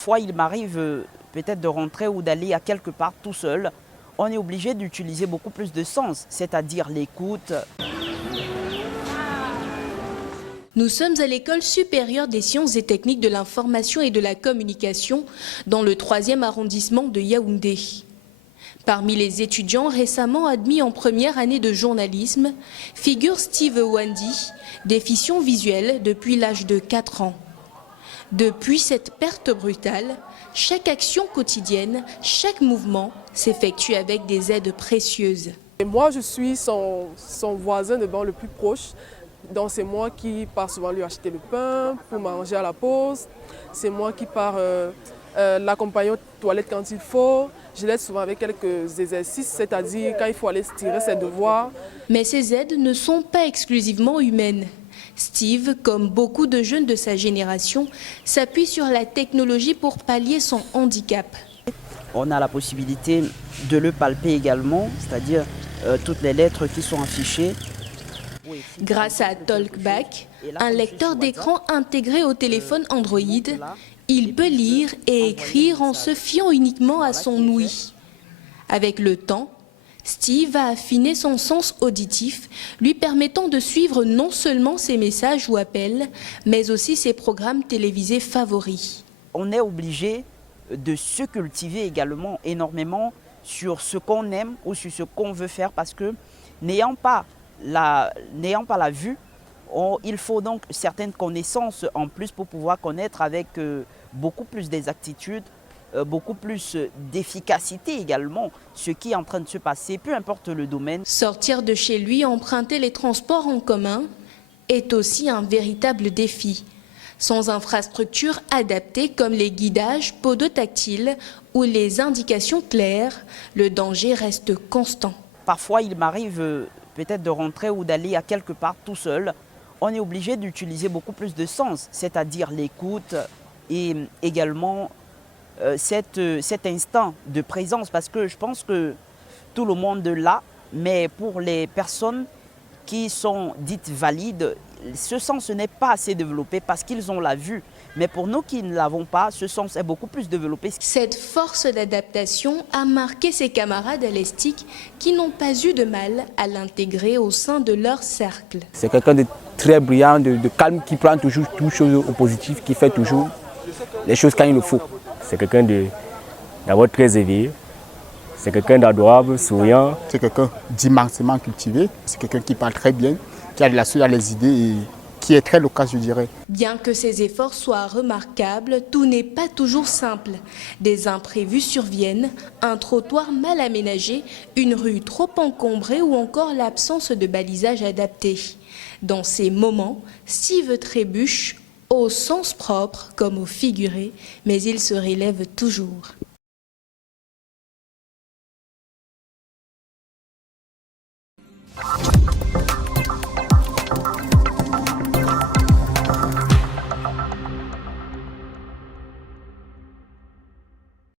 Parfois, il m'arrive peut-être de rentrer ou d'aller à quelque part tout seul. On est obligé d'utiliser beaucoup plus de sens, c'est-à-dire l'écoute. Nous sommes à l'école supérieure des sciences et techniques de l'information et de la communication dans le 3e arrondissement de Yaoundé. Parmi les étudiants récemment admis en première année de journalisme, figure Steve Wandi, déficient visuel depuis l'âge de 4 ans. Depuis cette perte brutale, chaque action quotidienne, chaque mouvement s'effectue avec des aides précieuses. Et moi, je suis son voisin de banc le plus proche. Donc c'est moi qui pars souvent lui acheter le pain pour manger à la pause. C'est moi qui pars l'accompagner aux toilettes quand il faut. Je l'aide souvent avec quelques exercices, c'est-à-dire quand il faut aller tirer ses devoirs. Mais ces aides ne sont pas exclusivement humaines. Steve, comme beaucoup de jeunes de sa génération, s'appuie sur la technologie pour pallier son handicap. On a la possibilité de le palper également, c'est-à-dire toutes les lettres qui sont affichées. Grâce à TalkBack, un lecteur d'écran intégré au téléphone Android, il peut lire et écrire en se fiant uniquement à son ouïe. Avec le temps, Steve a affiné son sens auditif, lui permettant de suivre non seulement ses messages ou appels, mais aussi ses programmes télévisés favoris. On est obligé de se cultiver également énormément sur ce qu'on aime ou sur ce qu'on veut faire, parce que n'ayant pas la vue, il faut donc certaines connaissances en plus pour pouvoir connaître avec beaucoup plus d'exactitude, beaucoup plus d'efficacité également ce qui est en train de se passer, peu importe le domaine. Sortir de chez lui, emprunter les transports en commun est aussi un véritable défi. Sans infrastructures adaptées comme les guidages podotactiles ou les indications claires, le danger reste constant. Parfois, il m'arrive peut-être de rentrer ou d'aller à quelque part tout seul. On est obligé d'utiliser beaucoup plus de sens, c'est-à-dire l'écoute et également cet instant de présence, parce que je pense que tout le monde l'a, mais pour les personnes qui sont dites valides, ce sens n'est pas assez développé parce qu'ils ont la vue. Mais pour nous qui ne l'avons pas, ce sens est beaucoup plus développé. Cette force d'adaptation a marqué ses camarades à l'ESTIC qui n'ont pas eu de mal à l'intégrer au sein de leur cercle. C'est quelqu'un de très brillant, de calme, qui prend toujours toutes choses au positif, qui fait toujours les choses quand il le faut. C'est quelqu'un d'abord très éveillé, c'est quelqu'un d'adorable, souriant. C'est quelqu'un d'immensément cultivé, c'est quelqu'un qui parle très bien, qui a de la suite à les idées et qui est très loquace, je dirais. Bien que ses efforts soient remarquables, tout n'est pas toujours simple. Des imprévus surviennent, un trottoir mal aménagé, une rue trop encombrée ou encore l'absence de balisage adapté. Dans ces moments, Steve trébuche, au sens propre comme au figuré, mais il se relève toujours.